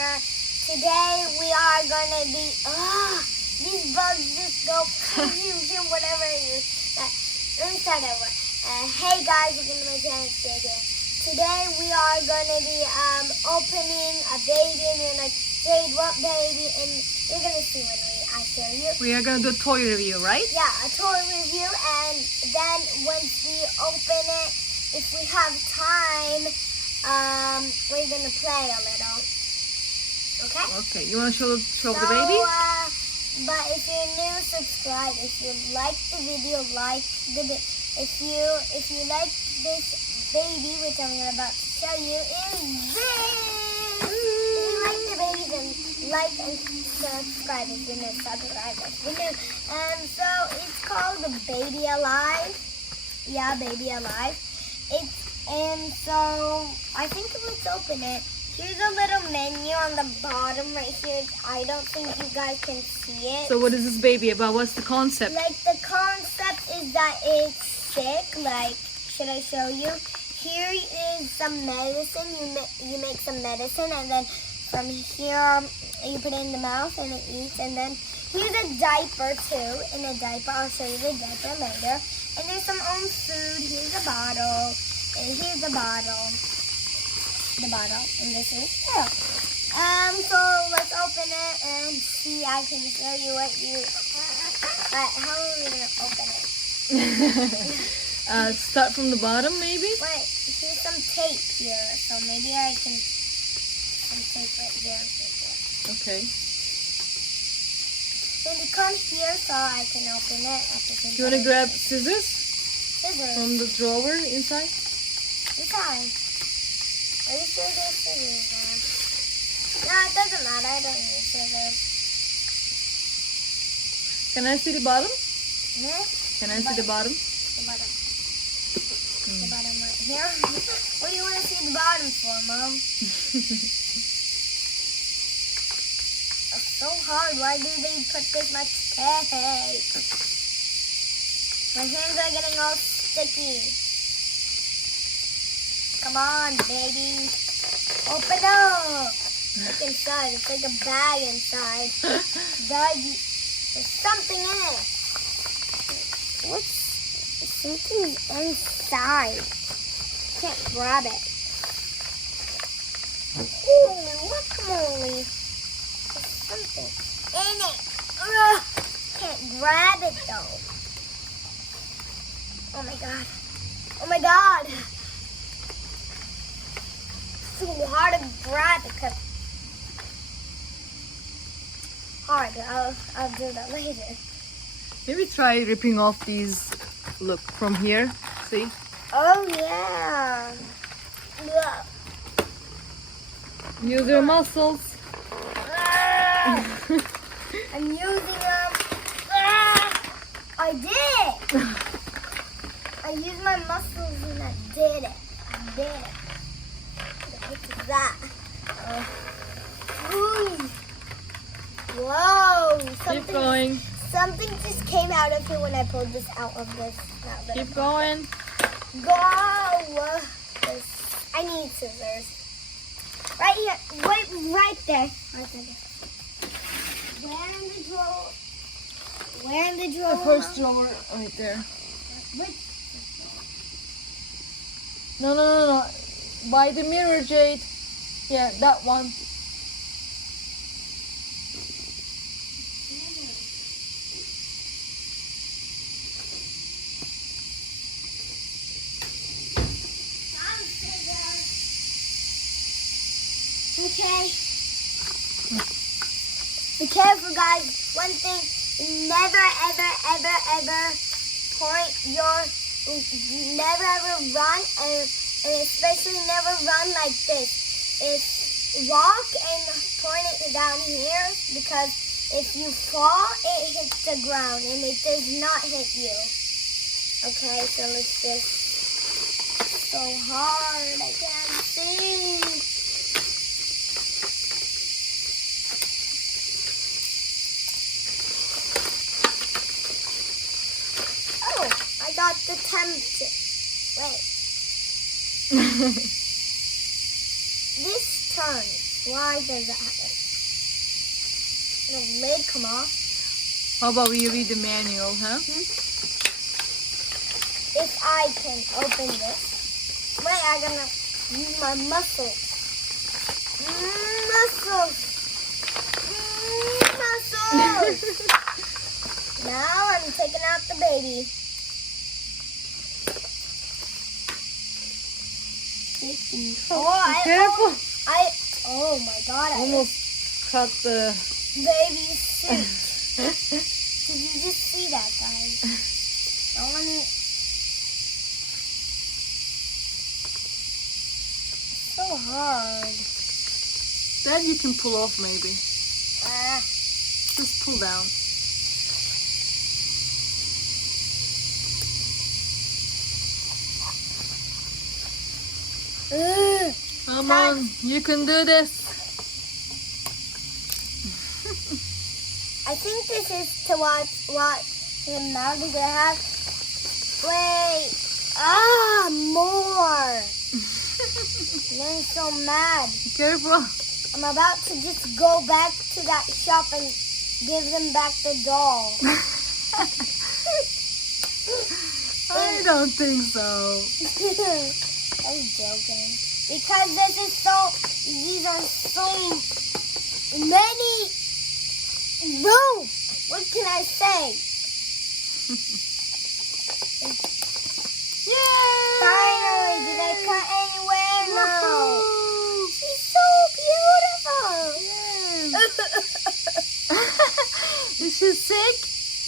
here. Today we are gonna be. These bugs just go whatever it is. Let me start over. Hey guys, welcome to my channel. Jade here. Today we are gonna be opening a baby, and you're like, Jade, what baby? And you're gonna see when I show you. We are gonna do a toy review, right? Yeah, a toy review, and then once we open it, if we have time, we're gonna play a little. Okay? Okay. You wanna show the baby? But if you're new, subscribe. If you like the video, like the if you like this baby, which I'm about to show you, is this. If you like the baby, then like and subscribe if you're new. Subscribe if you're new. So it's called the Baby Alive. Yeah, Baby Alive. So I think let's open it. Here's a little menu on the bottom right here. I don't think you guys can see it. So what is this baby about? What's the concept? Like the concept is that it's sick. Like, should I show you? Here is some medicine. You make some medicine, and then from here you put it in the mouth and it eats. And then here's a diaper too. In a diaper, I'll show you the diaper later. And there's some own food. Here's a bottle. And here's the bottle. And this is so let's open it and see. I can show you how are we gonna open it? Start from the bottom, maybe. Wait, here's some tape here, so maybe I can some tape right here. Okay. Then you come here so I can open it at the same time. Do you wanna grab scissors Scissors from the drawer inside? inside? Are you sure there's scissors there? No, it doesn't matter. I don't need scissors. Can I see the bottom? No? Can I see the bottom? The bottom. The bottom right here. What do you want to see the bottom for, Mom? It's so hard. Why do they put this much tape? My hands are getting all sticky. Come on, baby. Open up. Look inside. It's like a bag inside. There's something in it. What's something inside? Can't grab it. Holy guacamole. There's something in it. Ugh. Can't grab it though. Oh my god. Oh my god. Too hard to grab it because hard. I'll do that later. Maybe try ripping off these. Look from here. See? Oh yeah. Look. Use your muscles. I'm using them. I did it. I used my muscles and I did it. What is that? Whoa! Keep going. Something just came out of here when I pulled this out of this. Keep going. Go! I need scissors. Right here. Wait, right there. Where in the drawer? The first drawer right there. Which? No. By the mirror, Jade. Yeah, that one. Okay. Be careful, guys. One thing, never, ever run, and especially never run like this. Walk and point it down here, because if you fall, it hits the ground and it does not hit you. Okay, so let's just, so hard, I can't see. Oh, I got the temperature. Wait. This turns Why does that happen? The lid come off. How about we read the manual, huh? If I can open this. Wait, I'm gonna use my muscles. Muscles. Muscles. Now I'm taking out the baby. Careful. Oh my God. Almost cut the baby suit. Did you just see that, guys? Don't let me. So hard. That you can pull off maybe. Ah. Just pull down. Come on, you can do this. I think this is to watch him now. He's gonna have. Wait. More. I'm so mad. Be careful. I'm about to just go back to that shop and give them back the doll. I don't think so. I was joking. Because these are so many. No! What can I say? Yay! Finally! Did I cut anywhere? No! She's so beautiful! Yes. Is she sick?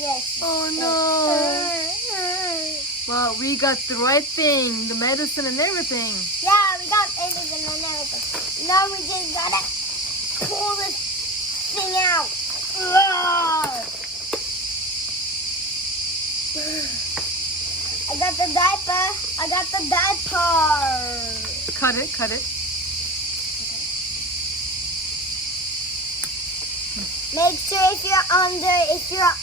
Yes. Oh no! Well, we got the right thing, the medicine and everything. Yeah, we got everything and everything. Now we just gotta pull this thing out. I got the diaper. Cut it. Make sure if you're under if you're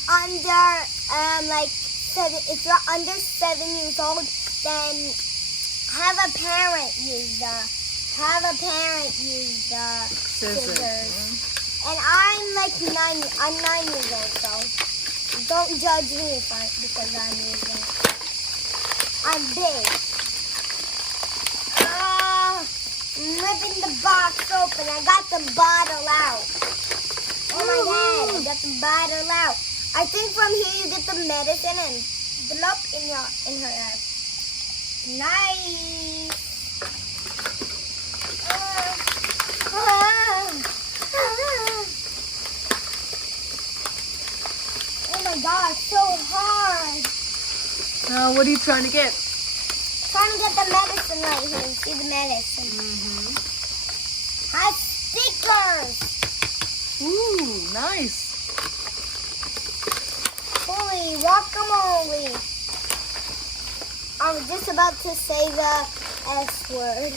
under 7 years old, then have a parent use the scissors. And I'm like 9 years old, so don't judge me because I'm using it. I'm big. Ripping the box open. I got the bottle out. Oh my God, I got the bottle out. I think from here you get the medicine and blop in her ass. Nice. Oh my God, so hard. Now, what are you trying to get? Trying to get the medicine right here. See the medicine. Has stickers. Ooh, nice. Holy guacamole. I was just about to say the S word.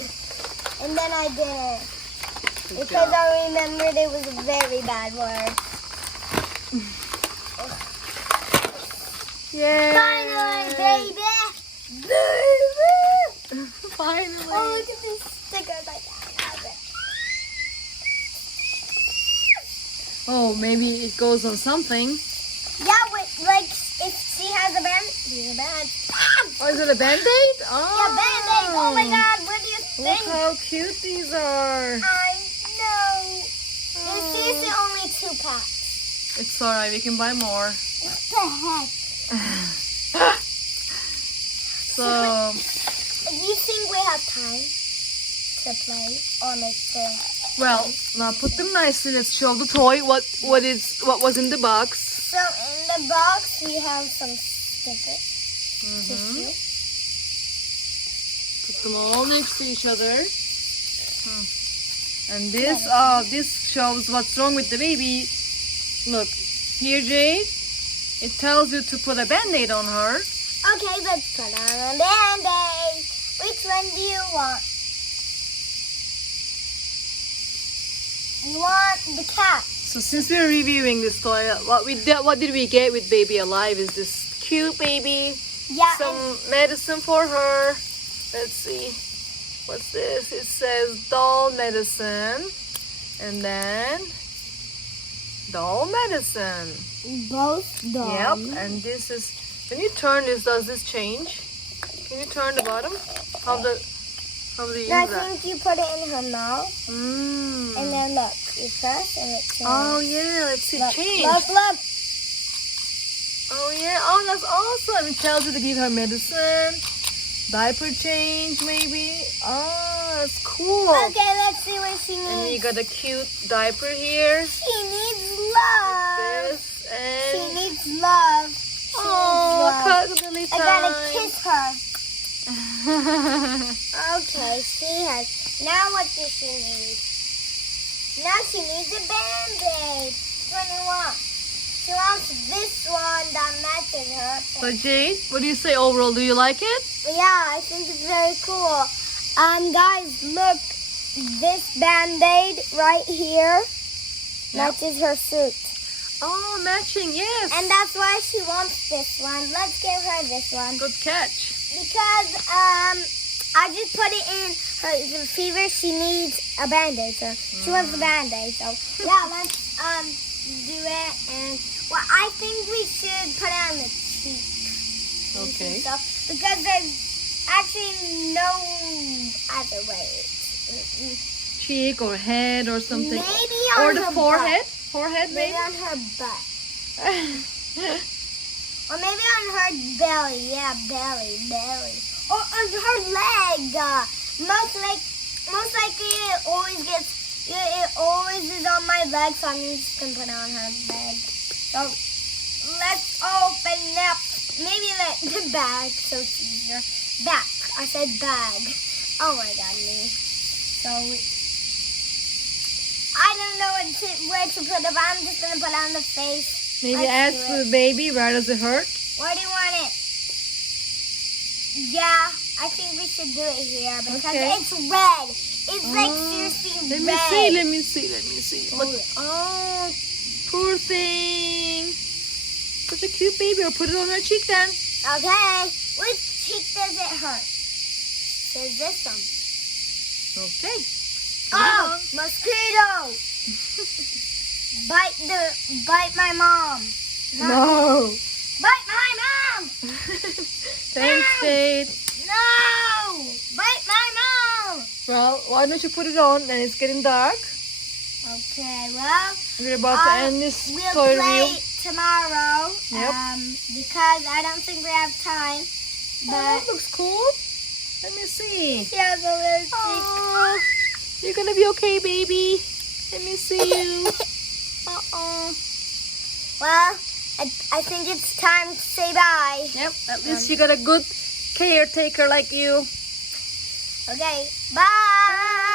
And then I didn't. Because I remembered it was a very bad word. Yay! Finally, baby! Finally! Oh, look at these stickers. I love it. Oh, maybe it goes on something. Yeah, like if she has a band. Oh, is it a Band-Aid? Oh. Yeah, Band-Aid. Oh my God, what do you Look think? how cute these are. I know. This is only 2 packs. It's alright, we can buy more. What the heck? So, Do you think we have time to play or well, now put them nicely. Let's show the toy. What was in the box. So in the box we have some stickers. Tissue. Put them all next to each other. And this shows what's wrong with the baby. Look, here, Jade. It tells you to put a Band-Aid on her. Okay, let's put on a Band-Aid. Which one do you want? You want the cat. So since we're reviewing this toy, what did we get with Baby Alive is this cute baby. Yeah. Some medicine for her. Let's see. What's this? It says doll medicine. And then doll medicine. Both dolls. Yep. And this is when you turn this. Does this change? Can you turn the bottom? How do you use I that? think you put it in her mouth. Mm. And then look, you press and it changes. Oh yeah, let's see. Look, Change. look. Oh yeah. Oh, that's awesome. It tells you to give her medicine. Diaper change maybe. Oh, that's cool. Okay, let's see what she And you needs. got a cute diaper here. She needs love. This She and needs love. She oh, needs love. cuddly I time. gotta kiss her. Okay, she has. Now what does she need? Now she needs a band-aid. Which one do you want? She wants this one that matches her. So Jade, what do you say overall? Do you like it? Yeah, I think it's very cool. Guys, look. This band-aid right here matches her suit. Oh, matching, yes. And that's why she wants this one. Let's give her this one. Good catch. Because I just put it in her fever. She needs a band-aid, so she wants a band-aid. So yeah, let's do it. And well, I think we should put it on the cheek. Okay. So, because there's actually no other way. Cheek or head or something. Maybe on Or the her forehead. butt. Forehead, Maybe maybe. on her butt. Or maybe on her belly. Yeah, belly. Or on her leg. Most likely it always gets. It always is on my leg, so I'm just gonna put it on her leg. So let's open up. Maybe the bag. So it's easier. Back. I said bag. Oh my god, me. So I don't know where to put it, but I'm just gonna put it on the face. Maybe Let's ask do for it. the baby. Where does it hurt? Where do you want it? Yeah, I think we should do it here because Okay. it's red. It's like seriously Let red. me see. Look. Oh, poor thing. Such a cute baby. I'll put it on her cheek then. Okay, which cheek does it hurt? There's this one. Okay. Oh, mosquito! Bite my mom. No. Bite my mom! Thanks, Jade. No! Bite my mom! Well, why don't you put it on? And it's getting dark. Okay, well, We're about to end this we'll toy play review. tomorrow. Yep. Because I don't think we have time. Oh, But that looks cool. Let me see. yeah, the little cheek. Oh, you're gonna be okay, baby. Let me see you. Uh-oh. Well, I think it's time to say bye. Yep, at least you got a good caretaker like you. Okay, bye.